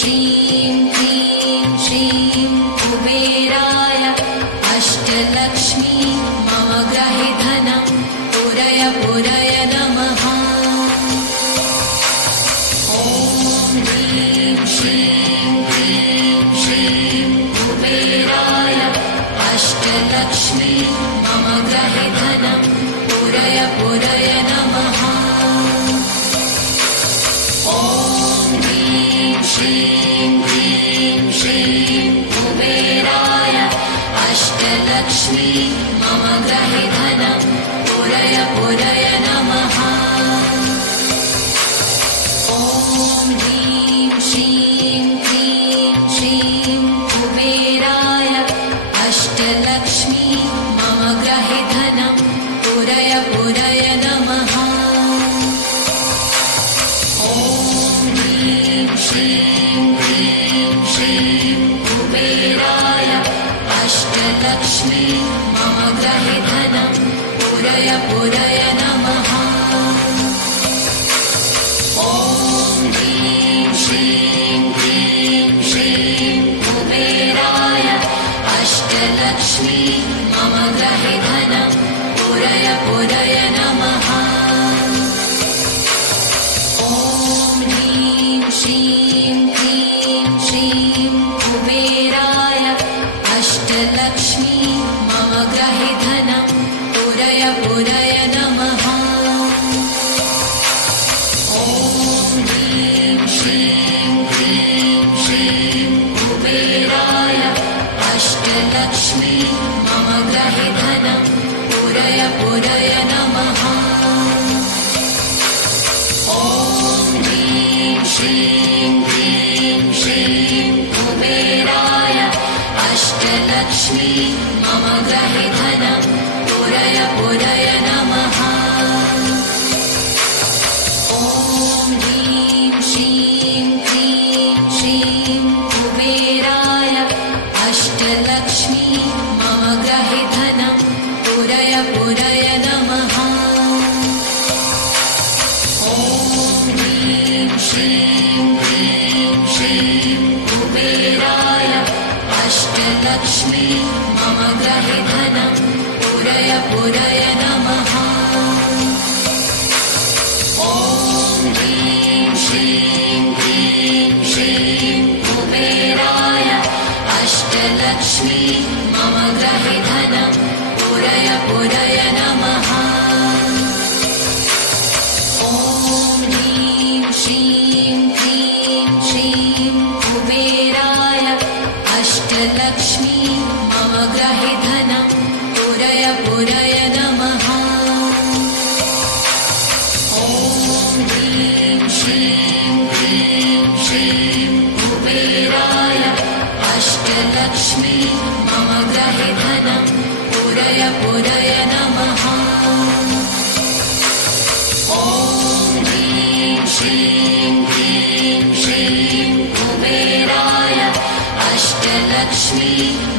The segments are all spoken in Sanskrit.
श्रीं क्लीं श्रीं कुबेराय अष्टलक्ष्मी मम ग्रहे धनं पुरय पुरय नमः। ॐ ह्रीं श्रीं क्लीं श्रीं कुबेराय अष्टलक्ष्मी मम ग्रहे धनं पुरय पुरय नमः। ॐ ह्रीं श्रीं क्लीं श्रीं कुबेराय अष्टलक्ष्मी मम ग्रहे धनं पुरय पुरय नमः। ॐ ह्रीं श्रीं क्लीं श्रीं कुबेराय अष्टलक्ष्मी मम ग्रहे धनं पुरय पुरय नमः। ॐ ह्रीं श्रीं क्लीं श्रीं कुबेराय अष्टलक्ष्मी मम ग्रहे धनं पुरय पुरय नमः। ॐ ह्रीं श्रीं क्लीं श्रीं कुबेराय अष्टलक्ष्मी मम ग्रहे धनं पुरय पुरय नमः। ॐ ह्रीं श्रीं क्लीं श्रीं कुबेराय अष्टलक्ष्मी मम ग्रहे धनं पुरय पुरय नमः। ॐ ह्रीं श्रीं क्लीं श्रीं कुबेराय अष्टलक्ष्मी मम ग्रहे धनं पुरय पुरय नमः। ॐ ह्रीं श्रीं क्लीं श्रीं कुबेराय अष्टलक्ष्मी मम ग्रहे धनं पुरय पुरय नमः। ॐ ह्रीं श्रीं क्लीं श्रीं कुबेराय अष्टलक्ष्मी मम ग्रहे धनं पुरय पुरय नमः। ॐ ह्रीं श्रीं क्लीं श्रीं कुबेराय अष्टलक्ष्मी मम ग्रहे धनं पुरय पुरय नमः। ॐ ह्रीं श्रीं क्लीं श्रीं कुबेराय अष्टलक्ष्मी मम ग्रहे धनं पुरय पुरय नमः। ॐ ह्रीं श्रीं क्लीं श्रीं कुबेराय अष्टलक्ष्मी मम ग्रहे धनं पुरय पुरय नमः। ॐ ह्रीं श्रीं क्लीं श्रीं कुबेराय अष्टलक्ष्मी मम ग्रहे धनं पुरय पुरय नमः। ॐ ह्रीं श्रीं क्लीं श्रीं कुबेराय अष्टलक्ष्मी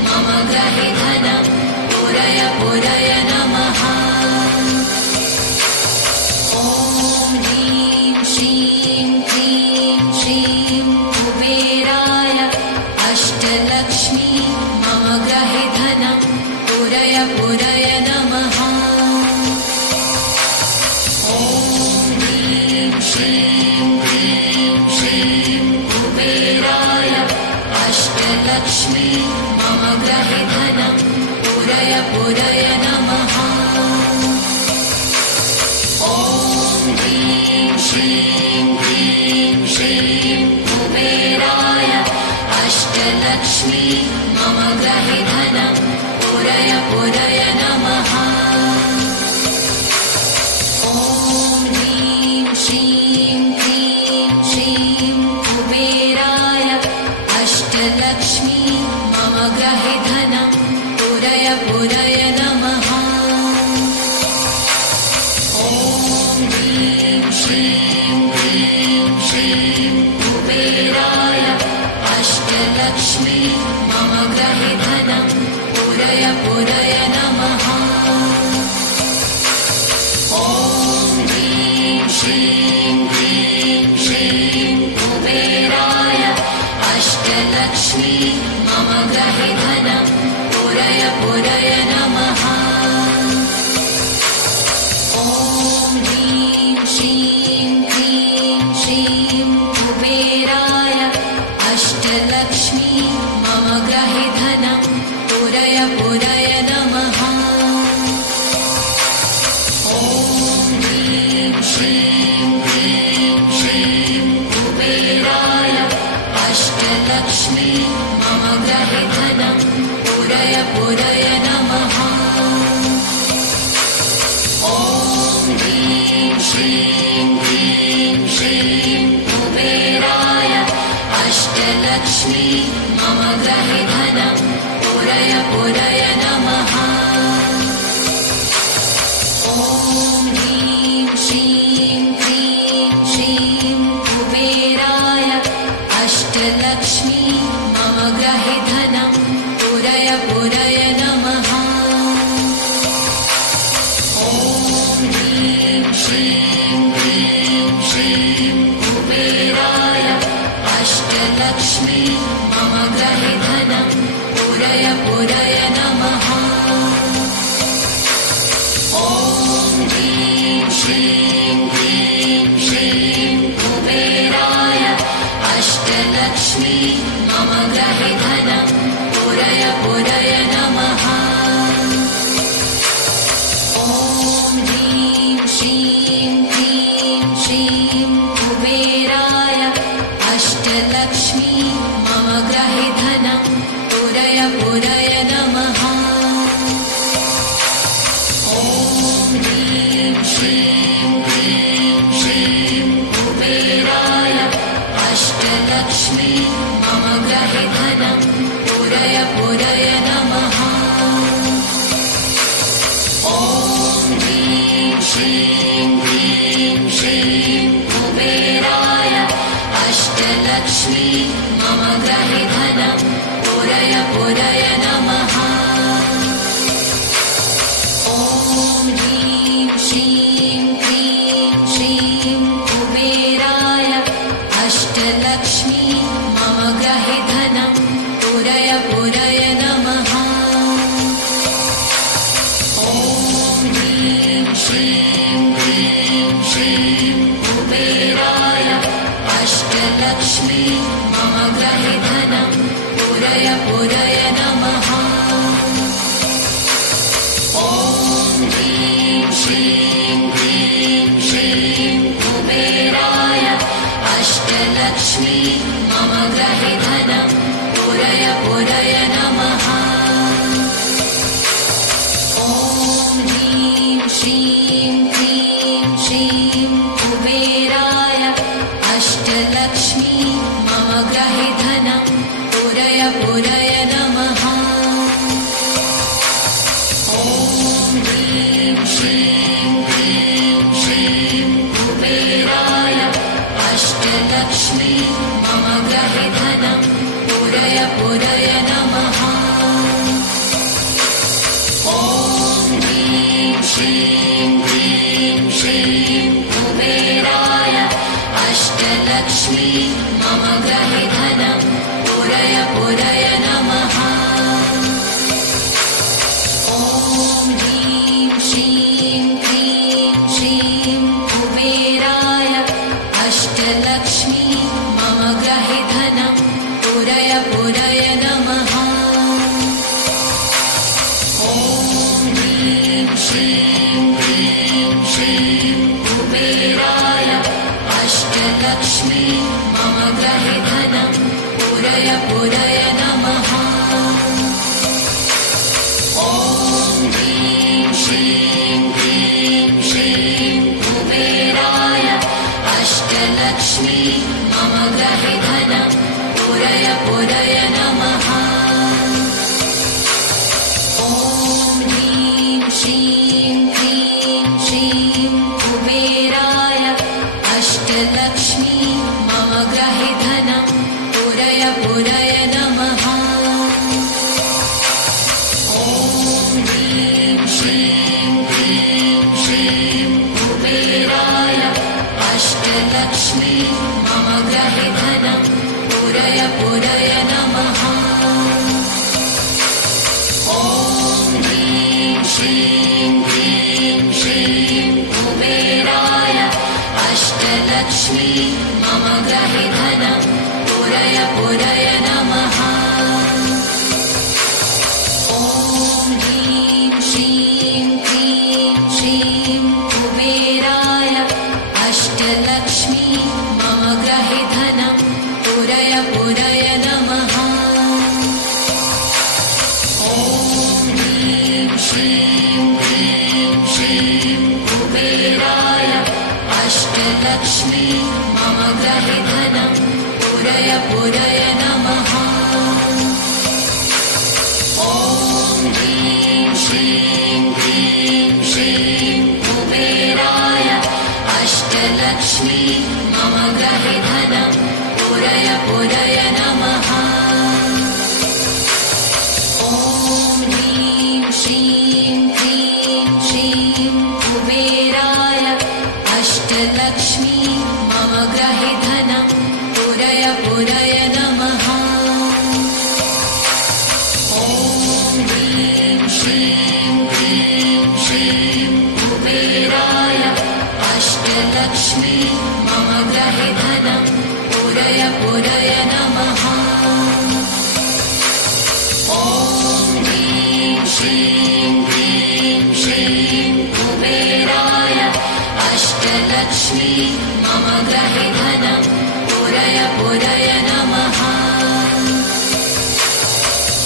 मम ग्रहे धनं पुरय पुरय नमः। ॐ ह्रीं श्रीं क्लीं श्रीं कुबेराय अष्टलक्ष्मी मम ग्रहे धनं पुरय पुरय नमः। ॐ ह्रीं श्रीं क्लीं श्रीं कुबेराय अष्टलक्ष्मी मम ग्रहे धनं पुरय पुरय नमः। ॐ ह्रीं श्रीं क्लीं श्रीं कुबेराय अष्टलक्ष्मी मम ग्रहे धनं पुरय पुरय नमः। ॐ ह्रीं श्रीं क्लीं श्रीं कुबेराय अष्टलक्ष्मी मम ग्रहे धनं पुरय पुरय नमः। ॐ ह्रीं श्रीं क्लीं श्रीं कुबेराय अष्टलक्ष्मी मम ग्रहे धनं पुरय पुरय नमः। ॐ ह्रीं श्रीं क्लीं श्रीं कुबेराय श्रीं ह्रीं श्रीं कुबेराय अष्टलक्ष्मी मम गृहे धनं पुरय पुरय नमः। ॐ ह्रीं श्रीं ह्रीं श्रीं कुबेराय अष्टलक्ष्मी मम गृहे धनं पुरय पुरय नमः। ॐ ह्रीं श्रीं ह्रीं श्रीं कुबेराय अष्टलक्ष्मी मम गृहे धनं पुरय पुरय नमः। ॐ ह्रीं श्रीं ह्रीं श्रीं कुबेराय अष्टलक्ष्मी मम गृहे धनं पुरय पुरय नमः। ॐ ह्रीं श्रीं ह्रीं श्रीं कुबेराय अष्टलक्ष्मी मम गृहे धनं पुरय पुरय नमः। ॐ ह्रीं श्रीं ह्रीं श्रीं कुबेराय अष्टलक्ष्मी मम गृहे धनं पुरय पुरय नमः। ॐ ह्रीं श्रीं ह्रीं श्रीं कुबेराय अष्टलक्ष्मी मम गृहे धनं पुरय पुरय नमः। ॐ ह्रीं श्रीं ह्रीं श्रीं कुबेराय अष्टलक्ष्मी मम गृहे धनं पुरय पुरय नमः। ॐ ह्रीं श्रीं ह्रीं श्रीं कुबेराय अष्टलक्ष्मी मम गृहे धनं पुरय पुरय नमः। ॐ ह्रीं श्रीं ह्रीं श्रीं कुबेराय अष्टलक्ष्मी मम गृहे धनं पुरय पुरय नमः। ॐ ह्रीं श्रीं ह्रीं श्रीं कुबेराय अष्टलक्ष्मी मम गृहे धनं पुरय पुरय नमः। ॐ ह्रीं श्रीं ह्रीं श्रीं कुबेराय अष्टलक्ष्मी मम गृहे धनं पुरय पुरय नमः। ॐ ह्रीं श्रीं ह्रीं श्रीं कुबेराय अष्टलक्ष्मी मम गृहे धनं पुरय पुरय नमः। ॐ ह्रीं श्रीं ह्रीं श्रीं कुबेराय अष्टलक्ष्मी मम गृहे धनं पुरय पुरय नमः। ॐ ह्रीं श्रीं ह्रीं श्रीं कुबेराय अष्टलक्ष्मी मम गृहे धनं पुरय पुरय नमः। ॐ ह्रीं श्रीं ह्रीं श्रीं कुबेराय अष्टलक्ष्मी मम गृहे धनं पुरय पुरय नमः। ॐ ह्रीं श्रीं ह्रीं श्रीं कुबेराय अष्टलक्ष्मी मम गृहे धनं पुरय पुरय नमः। ॐ ह्रीं श्रीं ह्रीं श्रीं कुबेराय अष्टलक्ष्मी मम गृहे धनं पुरय पुरय नमः। ॐ ह्रीं श्रीं ह्रीं श्रीं कुबेराय अष्टलक्ष्मी मम गृहे धनं पुरय पुरय नमः। ॐ ह्रीं श्रीं ह्रीं श्रीं कुबेराय अष्टलक्ष्मी मम गृहे धनं पुरय पुरय नमः। ॐ ह्रीं श्रीं ह्रीं श्रीं कुबेराय अष्टलक्ष्मी मम गृहे धनं पुरय पुरय नमः। ॐ ह्रीं श्रीं क्लीं श्रीं कुबेराय अष्टलक्ष्मी मम गृहे धनं पुरय पुरय नमः। ॐ ह्रीं श्रीं क्लीं श्रीं कुबेराय अष्टलक्ष्मी मम गृहे धनं पुरय पुरय नमः। ॐ ह्रीं श्रीं क्लीं श्रीं कुबेराय अष्टलक्ष्मी मम गृहे धनं पुरय पुरय नमः। ॐ ह्रीं श्रीं क्लीं श्रीं कुबेराय अष्टलक्ष्मी मम गृहे धनं पुरय पुरय नमः।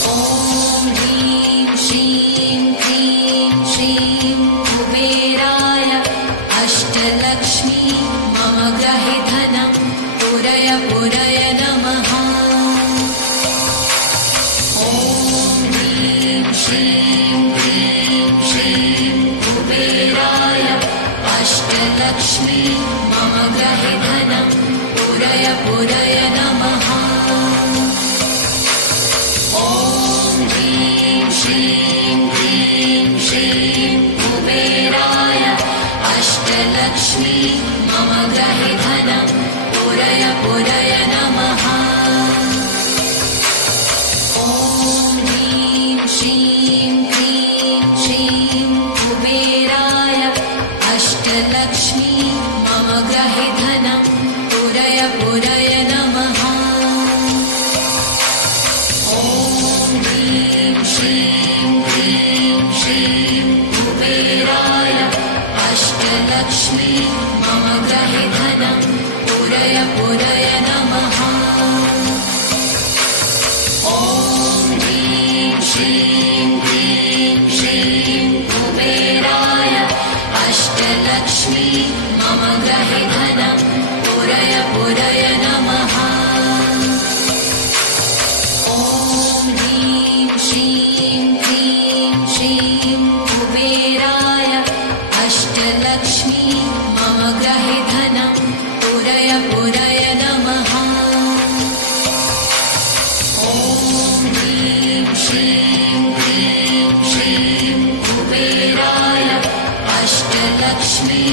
ॐ ह्रीं श्रीं क्लीं श्रीं कुबेराय अष्टलक्ष्मी मम गृहे धनं पुरय पुरय नमः। ॐ ह्रीं श्रीं क्लीं श्रीं कुबेराय अष्टलक्ष्मी मम गृहे धनं पुरय पुरय नमः। ॐ ह्रीं श्रीं क्लीं श्रीं कुबेराय अष्टलक्ष्मी मम गृहे धनं पुरय पुरय नमः। ॐ ह्रीं श्रीं क्लीं श्रीं कुबेराय अष्टलक्ष्मी मम गृहे धनं पुरय पुरय नमः। ॐ ह्रीं श्रीं क्लीं श्रीं कुबेराय अष्टलक्ष्मी मम गृहे धनं पुरय पुरय नमः। ॐ ह्रीं श्रीं क्लीं श्रीं कुबेराय अष्टलक्ष्मी मम गृहे धनं पुरय पुरय नमः। ॐ ह्रीं श्रीं क्लीं श्रीं कुबेराय अष्टलक्ष्मी मम गृहे धनं पुरय पुरय नमः। ॐ ह्रीं श्रीं क्लीं श्रीं कुबेराय अष्टलक्ष्मी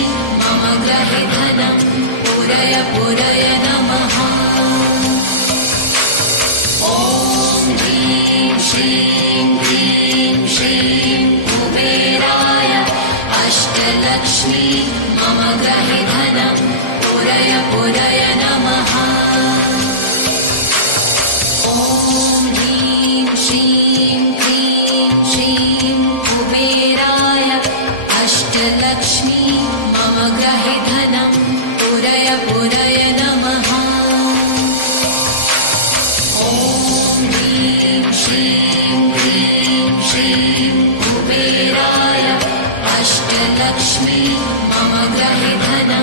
मम गृहे धनं पुरय पुरय नमः। ॐ ह्रीं श्रीं क्लीं श्रीं कुबेराय अष्टलक्ष्मी मम गृहे धनं पुरय पुरय नमः। ॐ ह्रीं श्रीं क्लीं श्रीं कुबेराय अष्टलक्ष्मी मम गृहे धनं पुरय पुरय नमः। ॐ ह्रीं श्रीं क्लीं श्रीं कुबेराय अष्टलक्ष्मी मम गृहे धनं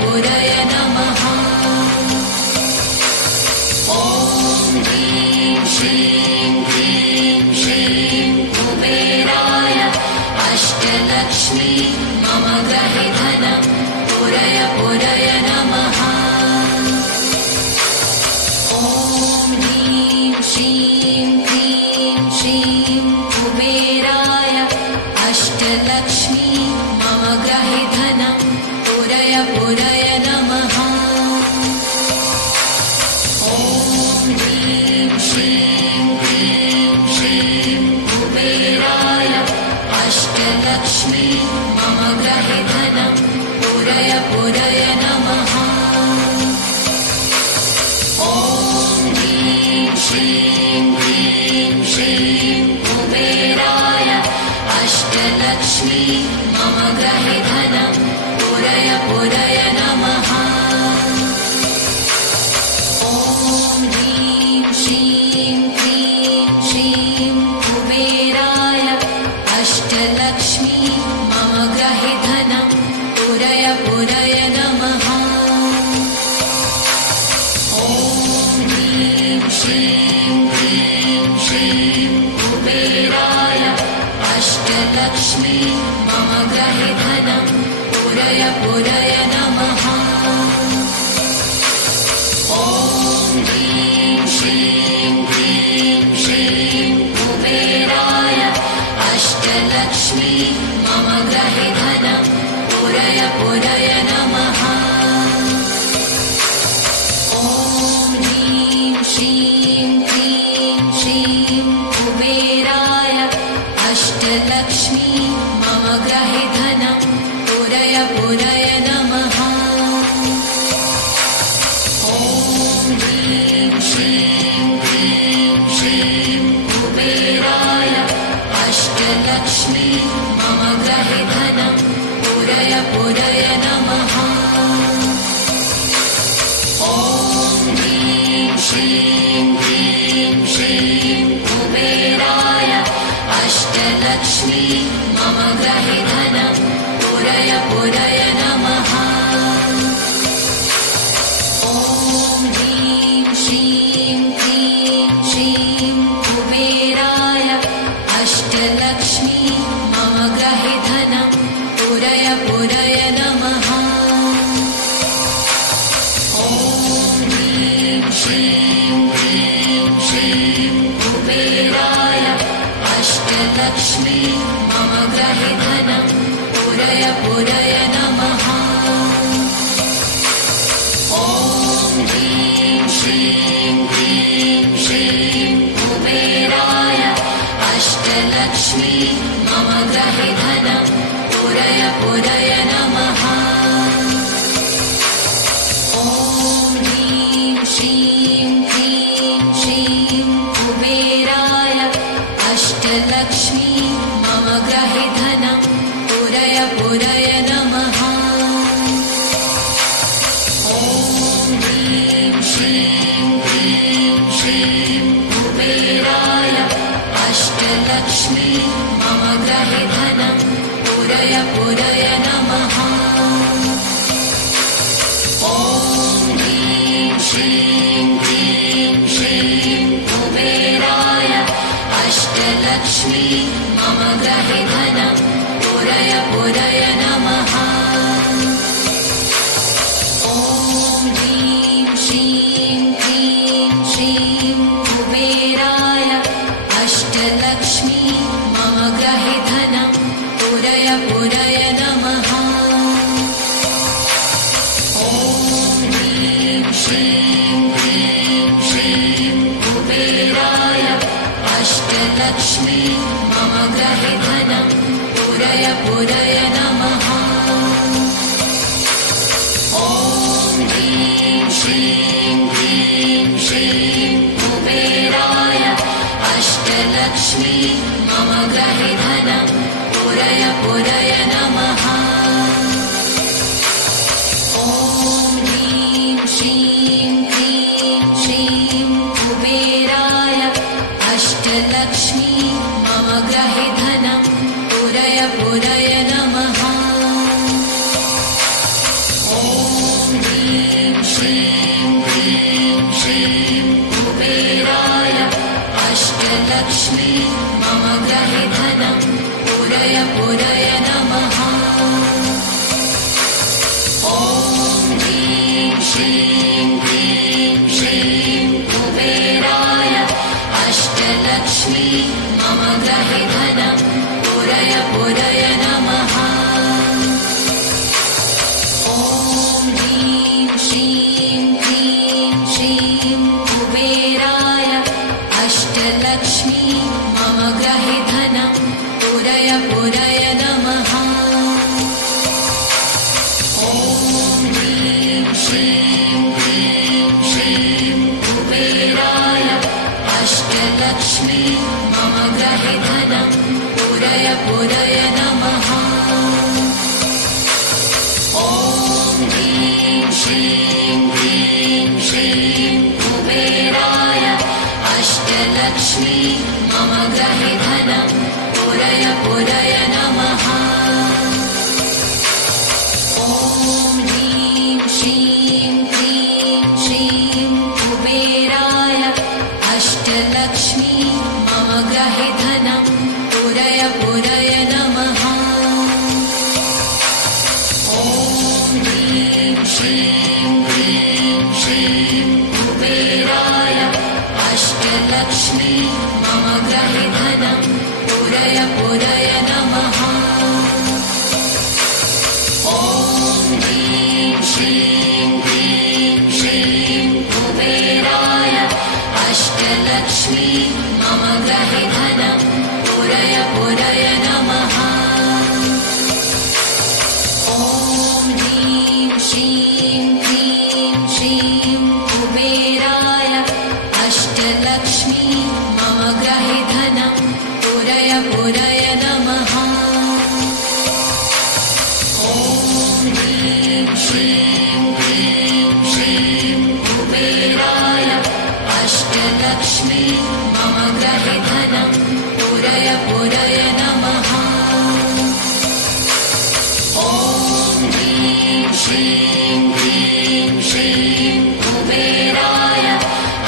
पुरय नमः। ॐ ह्रीं श्रीं क्लीं श्रीं कुबेराय अष्टलक्ष्मी मम गृहे धनं पुरय पुरय नमः। ॐ ह्रीं श्रीं क्लीं श्रीं कुबेराय अष्टलक्ष्मी मम गृहे धनं पुरय पुरय नमः। ॐ ह्रीं श्रीं क्लीं श्रीं कुबेराय अष्टलक्ष्मी मम गृहे धनं पुरय पुरय नमः। ॐ ह्रीं श्रीं क्लीं श्रीं कुबेराय अष्टलक्ष्मी मम गृहे धनं पुरय पुरय नमः। ॐ ह्रीं श्रीं क्लीं श्रीं कुबेराय अष्टलक्ष्मी मम गृहे धनं पुरय पुरय नमः। ॐ ह्रीं श्रीं क्लीं श्रीं कुबेराय अष्टलक्ष्मी मम गृहे धनं पुरय पुरय नमः। ॐ ह्रीं श्रीं क्लीं श्रीं कुबेराय अष्टलक्ष्मी मम गृहे धनं पुरय पुरय नमः। ॐ ह्रीं श्रीं क्लीं श्रीं कुबेराय अष्टलक्ष्मी मम गृहे धनं पुरय पुरय नमः। ॐ ह्रीं श्रीं क्लीं श्रीं कुबेराय अष्टलक्ष्मी मम गृहे धनं पुरय पुरय नमः। ॐ ह्रीं श्रीं क्लीं श्रीं कुबेराय अष्टलक्ष्मी मम गृहे धनं पुरय पुरय नमः। ॐ ह्रीं श्रीं क्लीं श्रीं कुबेराय अष्टलक्ष्मी मम गृहे धनं पुरय पुरय नमः। ॐ ह्रीं श्रीं क्लीं श्रीं कुबेराय अष्टलक्ष्मी मम गृहे धनं पुरय पुरय नमः। ॐ ह्रीं श्रीं क्लीं श्रीं कुबेराय अष्टलक्ष्मी मम गृहे धनं पुरय पुरय नमः। ॐ ह्रीं श्रीं क्लीं श्रीं कुबेराय अष्टलक्ष्मी मम गृहे धनं पुरय पुरय नमः। ॐ ह्रीं श्रीं क्लीं श्रीं कुबेराय अष्टलक्ष्मी मम गृहे धनं पुरय पुरय नमः। ॐ ह्रीं श्रीं क्लीं श्रीं कुबेराय अष्टलक्ष्मी मम गृहे धनं पुरय पुरय नमः। ॐ ह्रीं श्रीं क्लीं श्रीं कुबेराय अष्टलक्ष्मी मम गृहे धनं पुरय पुरय नमः। ॐ ह्रीं श्रीं क्लीं श्रीं कुबेराय अष्टलक्ष्मी मम गृहे धनं पुरय पुरय नमः। ॐ ह्रीं श्रीं क्लीं श्रीं कुबेराय अष्टलक्ष्मी मम गृहे धनं पुरय पुरय नमः। ॐ ह्रीं श्रीं क्लीं श्रीं कुबेराय अष्टलक्ष्मी मम गृहे धनं पुरय पुरय नमः। ॐ श्रीं क्लीं श्रीं कुबेराय अष्टलक्ष्मी मम गृहे धनं पुरय पुरय नमः। ॐ ह्रीं श्रीं क्लीं श्रीं कुबेराय अष्टलक्ष्मी मम गृहे धनं पुरय पुरय नमः। ॐ ह्रीं श्रीं क्लीं श्रीं कुबेराय अष्टलक्ष्मी मम गृहे धनं पुरय पुरय नमः। ॐ ह्रीं श्रीं क्लीं श्रीं कुबेराय अष्टलक्ष्मी मम गृहे धनं पुरय पुरय नमः। ॐ ह्रीं श्रीं क्लीं श्रीं कुबेराय अष्टलक्ष्मी मम गृहे धनं पुरय पुरय नमः। ॐ ह्रीं श्रीं क्लीं श्रीं कुबेराय अष्टलक्ष्मी मम गृहे धनं पुरय पुरय नमः। ॐ ह्रीं श्रीं क्लीं श्रीं कुबेराय अष्टलक्ष्मी मम गृहे धनं पुरय पुरय नमः। ॐ ह्रीं श्रीं क्लीं श्रीं कुबेराय अष्टलक्ष्मी मम गृहे धनं पुरय पुरय नमः। ॐ ह्रीं श्रीं क्लीं श्रीं कुबेराय अष्टलक्ष्मी मम गृहे धनं पुरय पुरय नमः। ॐ ह्रीं श्रीं क्लीं श्रीं कुबेराय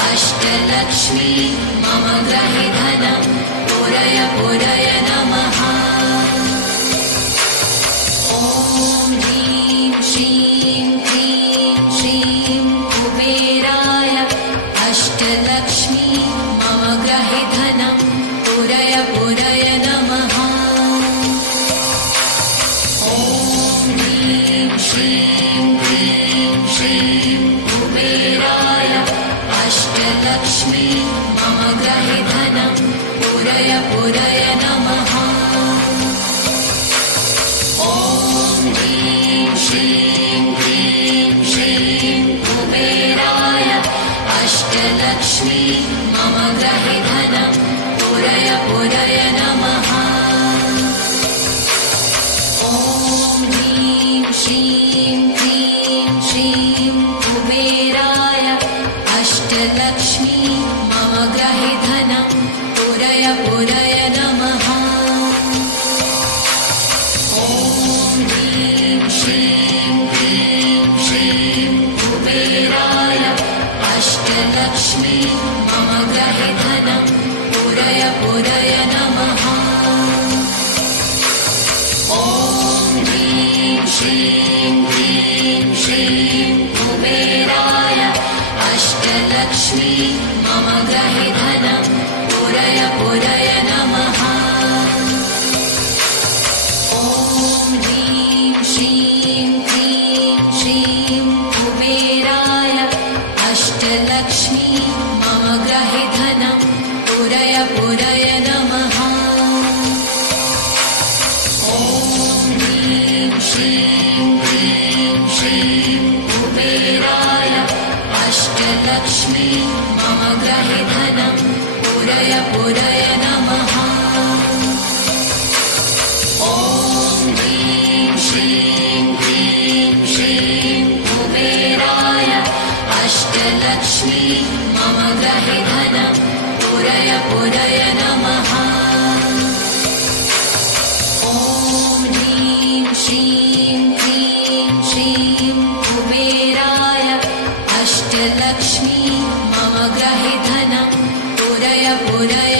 अष्टलक्ष्मी मम गृहे धनं पुरय पुरय नमः। ॐ ह्रीं श्रीं क्लीं श्रीं कुबेराय अष्टलक्ष्मी मम गृहे धनं पुरय पुरय नमः। ॐ ह्रीं श्रीं क्लीं श्रीं कुबेराय अष्टलक्ष्मी मम गृहे धनं पुरय पुरय नमः। ॐ ह्रीं श्रीं क्लीं श्रीं कुबेराय अष्टलक्ष्मी मम गृहे धनं पुरय पुरय नमः। ॐ ह्रीं श्रीं क्लीं श्रीं कुबेराय अष्टलक्ष्मी मम गृहे धनं पुरय पुरय नमः। ॐ ह्रीं श्रीं क्लीं श्रीं कुबेराय अष्टलक्ष्मी मम गृहे धनं पुरय पुरय नमः। ॐ ह्रीं श्रीं क्लीं श्रीं कुबेराय अष्टलक्ष्मी मम गृहे धनं पुरय पुरय नमः। ॐ ह्रीं श्रीं क्लीं श्रीं कुबेराय अष्टलक्ष्मी मम गृहे धनं पुरय पुरय नमः। ॐ ह्रीं श्रीं क्लीं श्रीं कुबेराय अष्टलक्ष्मी मम गृहे धनं पुरय पुरय नमः। ॐ ह्रीं श्रीं क्लीं श्रीं कुबेराय अष्टलक्ष्मी मम गृहे धनं पुरय पुरय नमः। ॐ ह्रीं श्रीं क्लीं श्रीं कुबेराय अष्टलक्ष्मी मम गृहे धनं पुरय पुरय